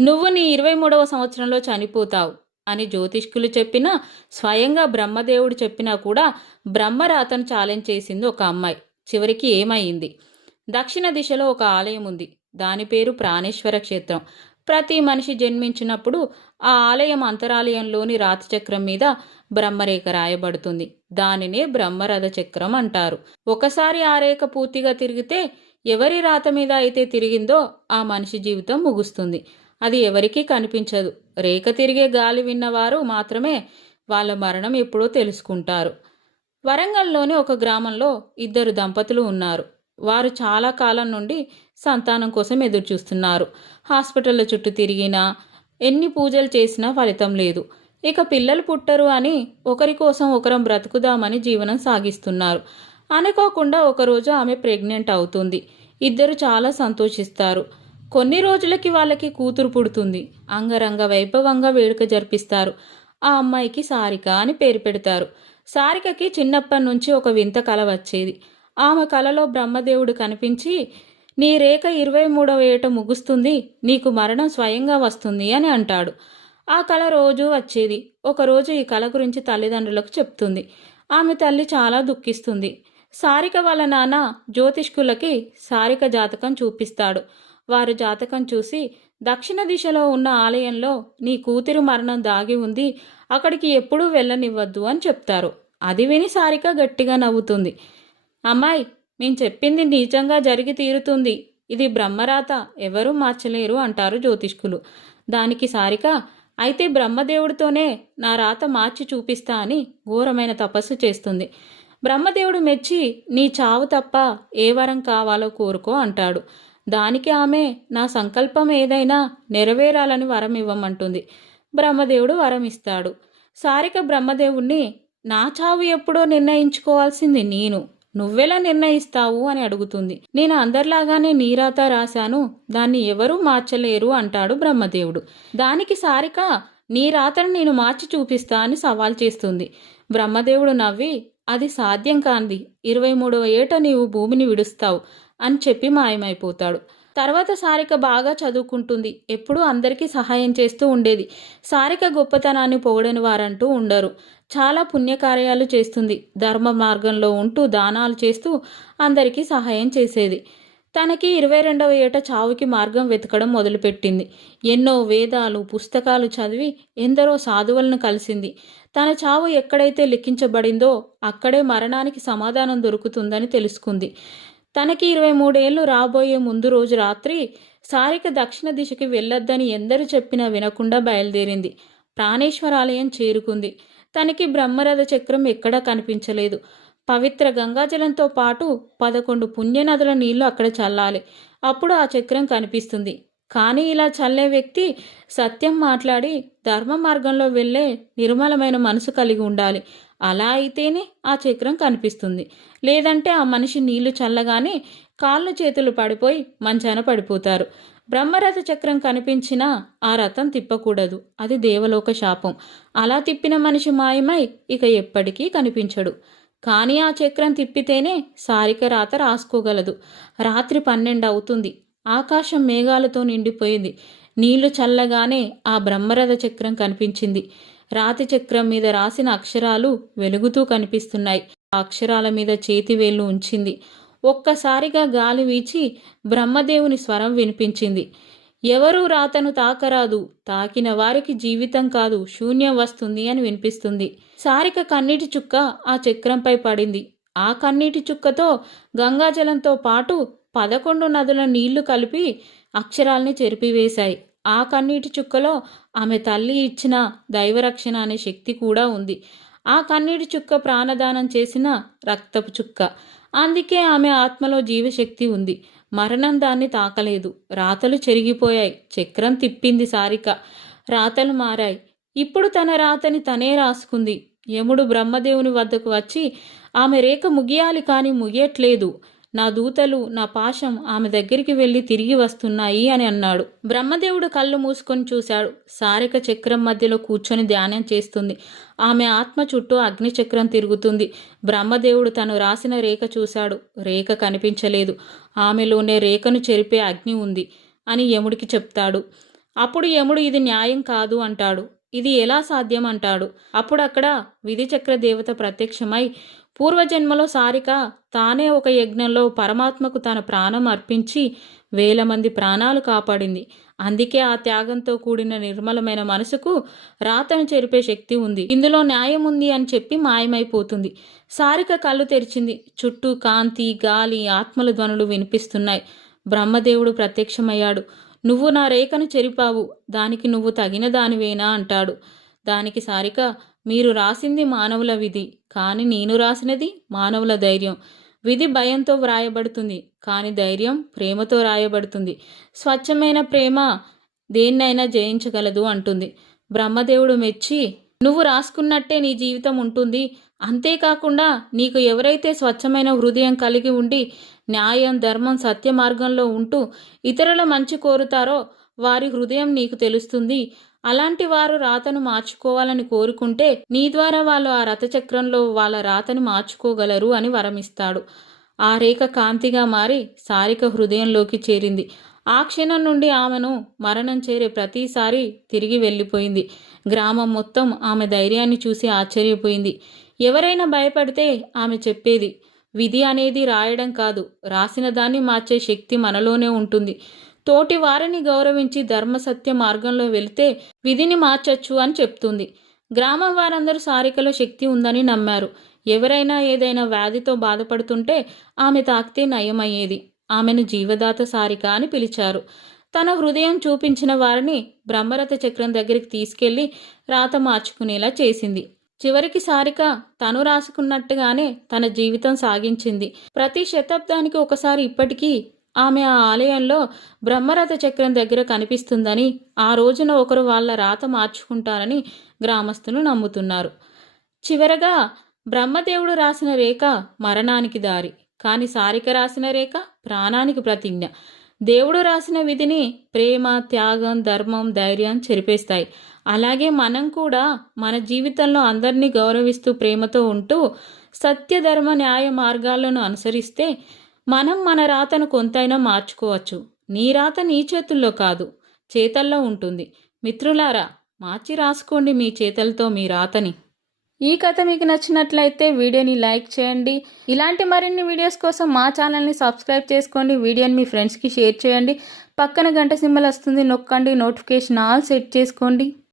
నువ్వు నీ 23వ సంవత్సరంలో చనిపోతావు అని జ్యోతిష్కులు చెప్పినా, స్వయంగా బ్రహ్మదేవుడు చెప్పినా కూడా బ్రహ్మరాతను ఛాలెంజ్ చేసింది ఒక అమ్మాయి. చివరికి ఏమయింది? దక్షిణ దిశలో ఒక ఆలయం ఉంది. దాని పేరు ప్రాణేశ్వర క్షేత్రం. ప్రతి మనిషి జన్మించినప్పుడు ఆ ఆలయం అంతరాలయంలోని రాతి చక్రం మీద బ్రహ్మరేఖ రాయబడుతుంది. దానినే బ్రహ్మరథ చక్రం అంటారు. ఒకసారి ఆ రేఖ పూర్తిగా తిరిగితే ఎవరి రాత మీద అయితే తిరిగిందో ఆ మనిషి జీవితం ముగుస్తుంది. అది ఎవరికీ కనిపించదు. రేఖ తిరిగే గాలి విన్నవారు మాత్రమే వాళ్ళ మరణం ఎప్పుడో తెలుసుకుంటారు. వరంగల్లోని ఒక గ్రామంలో ఇద్దరు దంపతులు ఉన్నారు. వారు చాలా కాలం నుండి సంతానం కోసం ఎదురుచూస్తున్నారు. హాస్పిటళ్ళ చుట్టూ తిరిగినా, ఎన్ని పూజలు చేసినా ఫలితం లేదు. ఇక పిల్లలు పుట్టరు అని ఒకరి కోసం ఒకరం బ్రతుకుదామని జీవనం సాగిస్తున్నారు. అనుకోకుండా ఒకరోజు ఆమె ప్రెగ్నెంట్ అవుతుంది. ఇద్దరు చాలా సంతోషిస్తారు. కొన్ని రోజులకి వాళ్ళకి కూతురు పుడుతుంది. అంగరంగ వైభవంగా వేడుక జరిపిస్తారు. ఆ అమ్మాయికి సారిక అని పేరు పెడతారు. సారికకి చిన్నప్పటి నుంచి ఒక వింత కల వచ్చేది. ఆమె కలలో బ్రహ్మదేవుడు కనిపించి, నీ రేఖ 23వ ఏట ముగుస్తుంది, నీకు మరణం స్వయంగా వస్తుంది అని అంటాడు. ఆ కల రోజూ వచ్చేది. ఒకరోజు ఈ కల గురించి తల్లిదండ్రులకు చెప్తుంది. ఆమె తల్లి చాలా దుఃఖిస్తుంది. సారిక వాళ్ళ నాన్న జ్యోతిష్కులకి సారిక జాతకం చూపిస్తాడు. వారు జాతకం చూసి, దక్షిణ దిశలో ఉన్న ఆలయంలో నీ కూతురు మరణం దాగి ఉంది, అక్కడికి ఎప్పుడూ వెళ్ళనివ్వద్దు అని చెప్తారు. అది విని సారిక గట్టిగా నవ్వుతుంది. అమ్మాయి, మేం చెప్పింది నిజంగా జరిగి తీరుతుంది. ఇది బ్రహ్మరాత, ఎవరూ మార్చలేరు అంటారు జ్యోతిష్కులు. దానికి సారిక, అయితే బ్రహ్మదేవుడితోనే నా రాత మార్చి చూపిస్తా అని ఘోరమైన తపస్సు చేస్తుంది. బ్రహ్మదేవుడు మెచ్చి, నీ చావు తప్ప ఏ వరం కావాలో కోరుకో అంటాడు. దానికి ఆమె, నా సంకల్పం ఏదైనా నెరవేరాలని వరం ఇవ్వమంటుంది. బ్రహ్మదేవుడు వరం ఇస్తాడు. సారిక బ్రహ్మదేవుణ్ణి, నా చావు ఎప్పుడో నిర్ణయించుకోవాల్సింది నేను, నువ్వెలా నిర్ణయిస్తావు అని అడుగుతుంది. నేను అందరిలాగానే నీరాత రాశాను, దాన్ని ఎవరూ మార్చలేరు అంటాడు బ్రహ్మదేవుడు. దానికి సారిక, నీ రాతను నేను మార్చి చూపిస్తా అని సవాల్ చేస్తుంది. బ్రహ్మదేవుడు నవ్వి, అది సాధ్యం కాంది, 23వ ఏట నీవు భూమిని విడుస్తావు అని చెప్పి మాయమైపోతాడు. తర్వాత సారిక బాగా చదువుకుంటుంది. ఎప్పుడూ అందరికీ సహాయం చేస్తూ ఉండేది. సారిక గొప్పతనాన్ని పొగడని వారంటూ ఉండరు. చాలా పుణ్యకార్యాలు చేస్తుంది. ధర్మ మార్గంలో ఉంటూ దానాలు చేస్తూ అందరికీ సహాయం చేసేది. తనకి 22వ ఏట చావుకి మార్గం వెతకడం మొదలుపెట్టింది. ఎన్నో వేదాలు, పుస్తకాలు చదివి ఎందరో సాధువులను కలిసింది. తన చావు ఎక్కడైతే లిఖించబడిందో అక్కడే మరణానికి సమాధానం దొరుకుతుందని తెలుసుకుంది. తనకి 23 ఏళ్ళు రాబోయే ముందు రోజు రాత్రి సారిక దక్షిణ దిశకి వెళ్ళొద్దని ఎందరు చెప్పినా వినకుండా బయలుదేరింది. ప్రాణేశ్వరాలయం చేరుకుంది. తనకి బ్రహ్మరథ చక్రం ఎక్కడా కనిపించలేదు. పవిత్ర గంగాజలంతో పాటు 11 పుణ్యనదుల నీళ్లు అక్కడ చల్లాలి. అప్పుడు ఆ చక్రం కనిపిస్తుంది. కానీ ఇలా చల్లే వ్యక్తి సత్యం మాట్లాడి ధర్మ మార్గంలో వెళ్ళే నిర్మలమైన మనసు కలిగి ఉండాలి. అలా అయితేనే ఆ చక్రం కనిపిస్తుంది. లేదంటే ఆ మనిషి నీళ్లు చల్లగానే కాళ్ళు చేతులు పడిపోయి మంచాన పడిపోతారు. బ్రహ్మరథ చక్రం కనిపించినా ఆ రథం తిప్పకూడదు. అది దేవలోక శాపం. అలా తిప్పిన మనిషి మాయమై ఇక ఎప్పటికీ కనిపించడు. కానీ ఆ చక్రం తిప్పితేనే సారిక రాత రాసుకోగలదు. రాత్రి 12 అవుతుంది. ఆకాశం మేఘాలతో నిండిపోయింది. నీళ్లు చల్లగానే ఆ బ్రహ్మరథ చక్రం కనిపించింది. రాతి చక్రం మీద రాసిన అక్షరాలు వెలుగుతూ కనిపిస్తున్నాయి. ఆ అక్షరాల మీద చేతివేళ్లు ఉంచింది. ఒక్కసారిగా గాలి వీచి బ్రహ్మదేవుని స్వరం వినిపించింది. ఎవరూ రాతను తాకరాదు, తాకిన వారికి జీవితం కాదు శూన్యం వస్తుంది అని వినిపిస్తుంది. సారిక కన్నీటి చుక్క ఆ చక్రంపై పడింది. ఆ కన్నీటి చుక్కతో గంగాజలంతో పాటు 11 నదుల నీళ్లు కలిపి అక్షరాల్ని చెరిపివేశాయి. ఆ కన్నీటి చుక్కలో ఆమె తల్లి ఇచ్చిన దైవరక్షణ అనే శక్తి కూడా ఉంది. ఆ కన్నీటి చుక్క ప్రాణదానం చేసిన రక్తపు చుక్క. అందుకే ఆమె ఆత్మలో జీవశక్తి ఉంది. మరణం దాన్ని తాకలేదు. రాతలు చెరిగిపోయాయి. చక్రం తిప్పింది సారిక. రాతలు మారాయి. ఇప్పుడు తన రాతని తనే రాసుకుంది. యముడు బ్రహ్మదేవుని వద్దకు వచ్చి, ఆమె రేఖ ముగియాలి కానీ ముగియట్లేదు. నా దూతలు, నా పాశం ఆమె దగ్గరికి వెళ్ళి తిరిగి వస్తున్నాయి అని అన్నాడు. బ్రహ్మదేవుడు కళ్ళు మూసుకొని చూశాడు. సారిక చక్రం మధ్యలో కూర్చొని ధ్యానం చేస్తుంది. ఆమె ఆత్మ చుట్టూ అగ్నిచక్రం తిరుగుతుంది. బ్రహ్మదేవుడు తను రాసిన రేఖ చూశాడు. రేఖ కనిపించలేదు. ఆమెలోనే రేఖను చెరిపే అగ్ని ఉంది అని యముడికి చెప్తాడు. అప్పుడు యముడు ఇది న్యాయం కాదు అంటాడు. ఇది ఎలా సాధ్యం అంటాడు. అప్పుడు అక్కడ విధిచక్ర దేవత ప్రత్యక్షమై పూర్వజన్మలో సారిక తానే ఒక యజ్ఞంలో పరమాత్మకు తన ప్రాణం అర్పించి వేల మంది ప్రాణాలు కాపాడింది. అందుకే ఆ త్యాగంతో కూడిన నిర్మలమైన మనసుకు రాతను చెరిపే శక్తి ఉంది. ఇందులో న్యాయం ఉంది అని చెప్పి మాయమైపోతుంది. సారిక కళ్ళు తెరిచింది. చుట్టూ కాంతి, గాలి, ఆత్మల ధ్వనులు వినిపిస్తున్నాయి. బ్రహ్మదేవుడు ప్రత్యక్షమయ్యాడు. నువ్వు నా రేఖను చెరిపావు, దానికి నువ్వు తగిన దానివేనా అంటాడు. దానికి సారిక, మీరు రాసింది మానవుల విధి, కానీ నేను రాసినది మానవుల ధైర్యం. విధి భయంతో వ్రాయబడుతుంది, కానీ ధైర్యం ప్రేమతో రాయబడుతుంది. స్వచ్ఛమైన ప్రేమ దేన్నైనా జయించగలదు అంటుంది. బ్రహ్మదేవుడు మెచ్చి, నువ్వు రాసుకున్నట్టే నీ జీవితం ఉంటుంది. అంతేకాకుండా నీకు ఎవరైతే స్వచ్ఛమైన హృదయం కలిగి ఉండి న్యాయం, ధర్మం, సత్య మార్గంలో ఉంటూ ఇతరుల మంచి కోరుతారో వారి హృదయం నీకు తెలుస్తుంది. అలాంటి వారు రాతను మార్చుకోవాలని కోరుకుంటే నీ ద్వారా వాళ్ళు ఆ రథచక్రంలో వాళ్ళ రాతని మార్చుకోగలరు అని వరమిస్తాడు. ఆ రేఖ కాంతిగా మారి సారిక హృదయంలోకి చేరింది. ఆ క్షణం నుండి ఆమెను మరణం చేరే ప్రతిసారి తిరిగి వెళ్ళిపోయింది. గ్రామం మొత్తం ఆమె ధైర్యాన్ని చూసి ఆశ్చర్యపోయింది. ఎవరైనా భయపడితే ఆమె చెప్పేది, విధి అనేది రాయడం కాదు, రాసిన దాన్ని మార్చే శక్తి మనలోనే ఉంటుంది. తోటి వారిని గౌరవించి ధర్మసత్య మార్గంలో వెళితే విధిని మార్చచ్చు అని చెప్తుంది. గ్రామం వారందరూ సారికలో శక్తి ఉందని నమ్మారు. ఎవరైనా ఏదైనా వ్యాధితో బాధపడుతుంటే ఆమె తాకితే నయమయ్యేది. ఆమెను జీవదాత సారిక అని పిలిచారు. తన హృదయం చూపించిన వారిని బ్రహ్మరథ చక్రం దగ్గరికి తీసుకెళ్లి రాత మార్చుకునేలా చేసింది. చివరికి సారిక తను రాసుకున్నట్టుగానే తన జీవితం సాగించింది. ప్రతి శతాబ్దానికి ఒకసారి ఇప్పటికీ ఆమె ఆ ఆలయంలో బ్రహ్మరథ చక్రం దగ్గర కనిపిస్తుందని, ఆ రోజున ఒకరు వాళ్ళ రాత మార్చుకుంటారని గ్రామస్తులు నమ్ముతున్నారు. చివరగా బ్రహ్మదేవుడు రాసిన రేఖ మరణానికి దారి, కానీ సారిక రాసిన రేఖ ప్రాణానికి ప్రతిజ్ఞ. దేవుడు రాసిన విధిని ప్రేమ, త్యాగం, ధర్మం, ధైర్యం చెరిపేస్తాయి. అలాగే మనం కూడా మన జీవితంలో అందరినీ గౌరవిస్తూ ప్రేమతో ఉంటూ సత్య, ధర్మ, న్యాయ మార్గాలను అనుసరిస్తే మనం మన రాతను కొంతైనా మార్చుకోవచ్చు. నీ రాత నీ చేతుల్లో కాదు, చేతల్లో ఉంటుంది. మిత్రులారా, మార్చి రాసుకోండి మీ చేతులతో మీ రాతని. ఈ కథ మీకు నచ్చినట్లయితే వీడియోని లైక్ చేయండి. ఇలాంటి మరిన్ని వీడియోస్ కోసం మా ఛానల్ని సబ్స్క్రైబ్ చేసుకోండి. వీడియోని మీ ఫ్రెండ్స్కి షేర్ చేయండి. పక్కన గంట సింబల్ వస్తుంది, నొక్కండి. నోటిఫికేషన్ ఆల్ సెట్ చేసుకోండి.